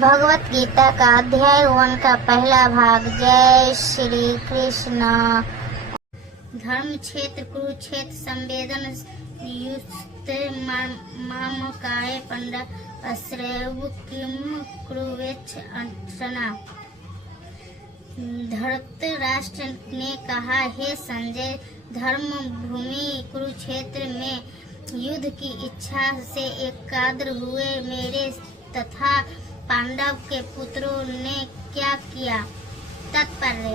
भगवत गीता का अध्याय 1 का पहला भाग। जय श्री कृष्ण। धर्म क्षेत्र कुरुक्षेत्र संवेदन युक्त मामकाय पंडा अश्रेव किम कुरुवेच अर्चना। धृतराष्ट्र ने कहा, हे संजय, धर्म भूमि कुरुक्षेत्र में युद्ध की इच्छा से एकाग्र हुए मेरे तथा पांडव के पुत्रों ने क्या किया। तात्पर्य: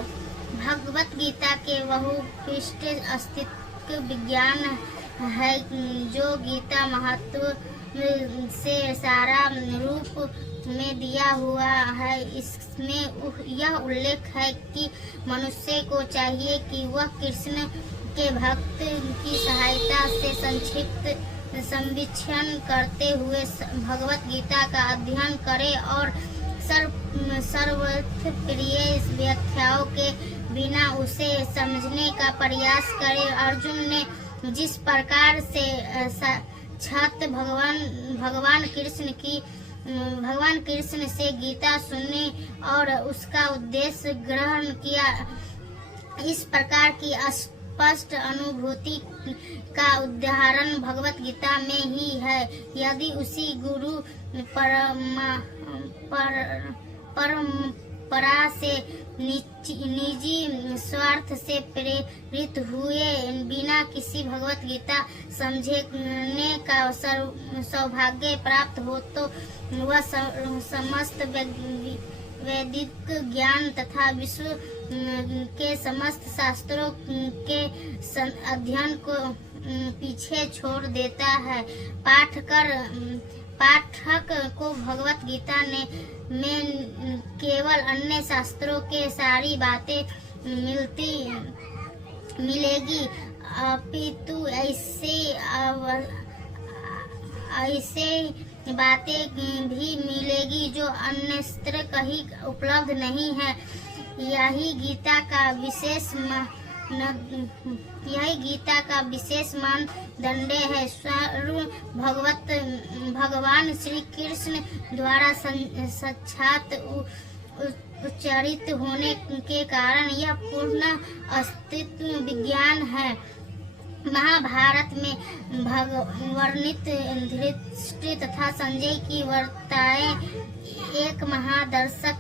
भगवत गीता के बहुपृष्ठ अस्तित्व विज्ञान है जो गीता महत्व से सारा रूप में दिया हुआ है। इसमें यह उल्लेख है कि मनुष्य को चाहिए कि वह कृष्ण के भक्त की सहायता से संक्षिप्त संवीक्षण करते हुए भगवत गीता का अध्ययन करे और सर्वत्र प्रिय व्याख्याओं के बिना उसे समझने का प्रयास करे। अर्जुन ने जिस प्रकार से छत भगवान कृष्ण से गीता सुनी और उसका उद्देश्य ग्रहण किया, इस प्रकार की स्पष्ट अनुभूति का उदाहरण भगवत गीता में ही है। यदि उसी गुरु परंपरा से निजी स्वार्थ से प्रेरित हुए बिना किसी भगवत गीता समझने का सौभाग्य प्राप्त हो तो वह समस्त वैदिक ज्ञान तथा विश्व के समस्त शास्त्रों के अध्ययन को पीछे छोड़ देता है। पाठक को भगवत गीता में केवल अन्य शास्त्रों के सारी बातें मिलेगी, अपितु ऐसे बातें भी मिलेगी जो अन्यत्र कहीं उपलब्ध नहीं है। यही गीता का विशेष मानदंड है। स्वयं भगवान श्री कृष्ण द्वारा साक्षात उच्चारित होने के कारण यह पूर्ण अस्तित्व विज्ञान है। महाभारत में वर्णित धृतराष्ट्र तथा संजय की वार्ताएं एक महादर्शक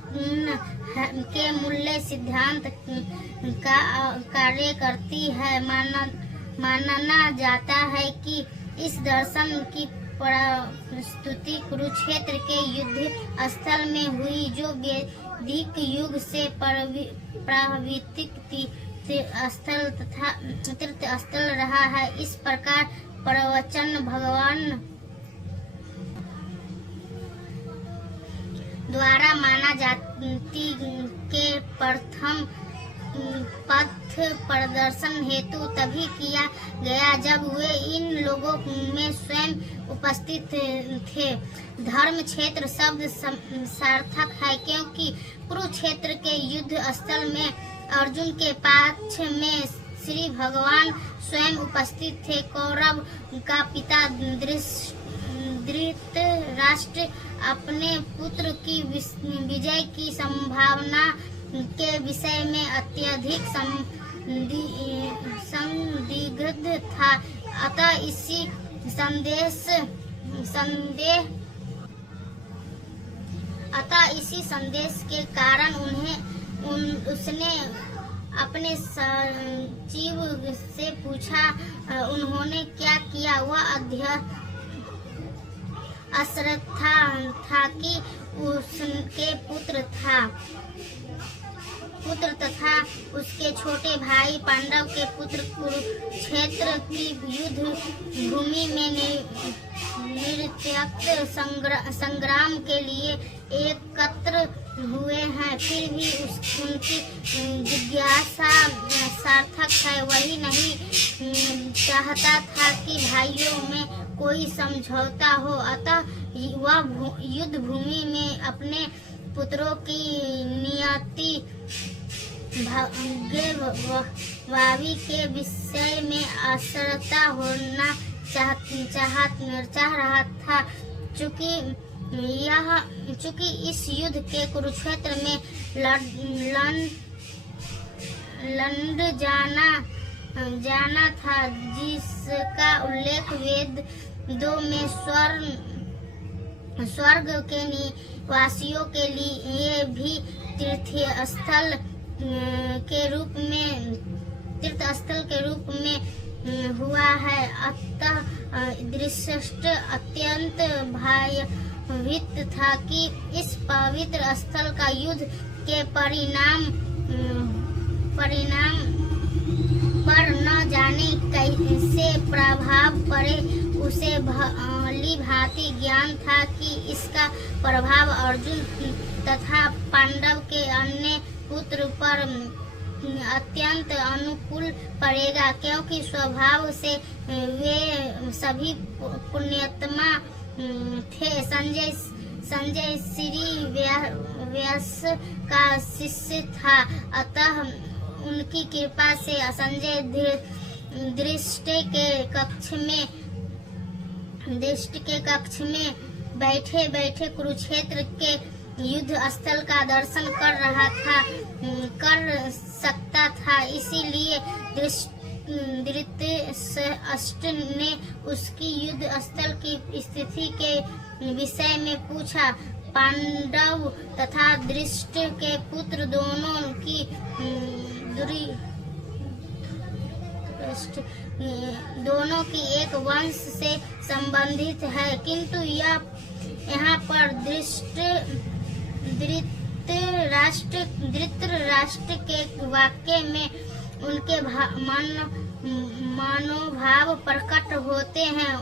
के मूल्य सिद्धांत का कार्य करती है। माना जाता है कि इस दर्शन की प्रस्तुति कुरुक्षेत्र के युद्ध स्थल में हुई, जो वैदिक युग से प्रावितिक तीर्थ स्थल रहा है। इस प्रकार प्रवचन भगवान द्वारा माना जाति के प्रथम पथ प्रदर्शन हेतु तभी किया गया जब वे इन लोगों में स्वयं उपस्थित थे। धर्म क्षेत्र शब्द सार्थक है क्योंकि कुरुक्षेत्र के युद्ध स्थल में अर्जुन के पक्ष में श्री भगवान स्वयं उपस्थित थे। कौरव का पिता धृतराष्ट्र अपने पुत्र की विजय की संभावना के विषय में अत्यधिक संदिग्ध था। अतः इसी संदेश के कारण उसने अपने सचिव से पूछा, उन्होंने क्या किया। वह अश्रद्धा था कि उसके पुत्र तथा उसके छोटे भाई पांडव के पुत्र कुरुक्षेत्र की युद्ध भूमि में निरंतर संग्राम के लिए एकत्र हुए हैं। फिर भी उनकी जिज्ञासा सार्थक है। वही नहीं चाहता था कि भाइयों में कोई समझौता हो। अतः वह युद्ध भूमि में अपने पुत्रों की नियति भावी के विषय में असरता होना चाह रहा था। चूँकि चूंकि इस युद्ध के कुरुक्षेत्र में लड़ जाना था, जिसका उल्लेख वेदों में स्वर्ग के निवासियों के लिए भी तीर्थस्थल के रूप में हुआ है। अतः धृतराष्ट्र अत्यंत भयभीत था कि इस पवित्र स्थल का युद्ध के परिणाम पर न जाने कैसे प्रभाव पड़े। उसे भली भांति ज्ञान था कि इसका प्रभाव अर्जुन तथा पांडव के अन्य पुत्र पर अत्यंत अनुकूल पड़ेगा, क्योंकि स्वभाव से वे सभी पुण्यात्मा थे। संजय श्री व्यास का शिष्य था, अतः उनकी कृपा से संजय दृष्टि के कक्ष में बैठे बैठे कुरुक्षेत्र के युद्ध स्थल का दर्शन कर सकता था। इसीलिए धृतराष्ट्र ने उसकी युद्ध स्थल की स्थिति के विषय में पूछा। पांडव तथा धृष्ट के पुत्र दोनों की एक वंश से संबंधित है, किंतु यहाँ पर धृतराष्ट्र के वाक्य में उनके मनोभाव प्रकट होते हैं।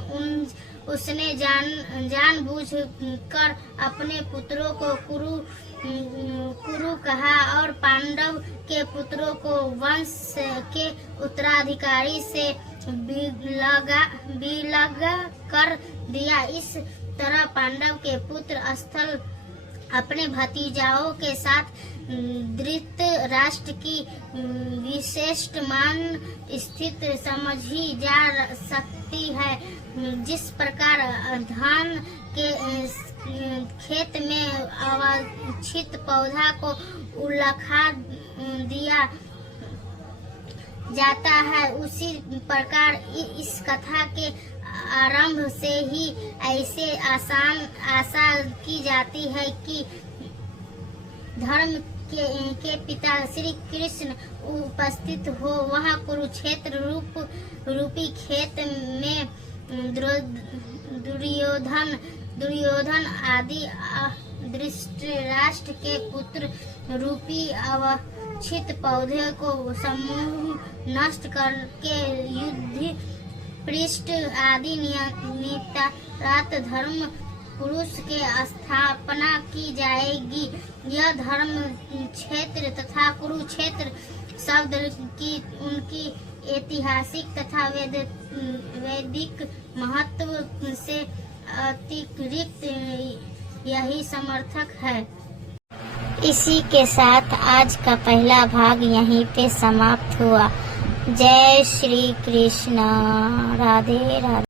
उसने जानबूझ कर अपने पुत्रों को कुरु कहा और पांडव के पुत्रों को वंश के उत्तराधिकारी से विलग कर दिया। इस तरह पांडव के पुत्र स्थल अपने भतीजाओं के साथ धृतराष्ट्र की विशिष्ट मान स्थिति समझी जा सकती है। जिस प्रकार धान के खेत में अवांछित पौधा को उलखा दिया जाता है, उसी प्रकार इस कथा के आरंभ से ही ऐसे आशा की जाती है कि धर्म के पिता श्री कृष्ण उपस्थित हो। वहाँ कुरुक्षेत्र रूपी खेत में दुर्योधन आदि धृतराष्ट्र के पुत्र रूपी अवांछित पौधे को समूह नष्ट करके युद्ध पृष्ठ आदि नियतार्थ धर्म पुरुष के स्थापना की जाएगी। यह धर्म क्षेत्र तथा कुरुक्षेत्र शब्द की उनकी ऐतिहासिक तथा वैदिक महत्व से अतिरिक्त यही समर्थक है। इसी के साथ आज का पहला भाग यहीं पे समाप्त हुआ। जय श्री कृष्ण। राधे राधे।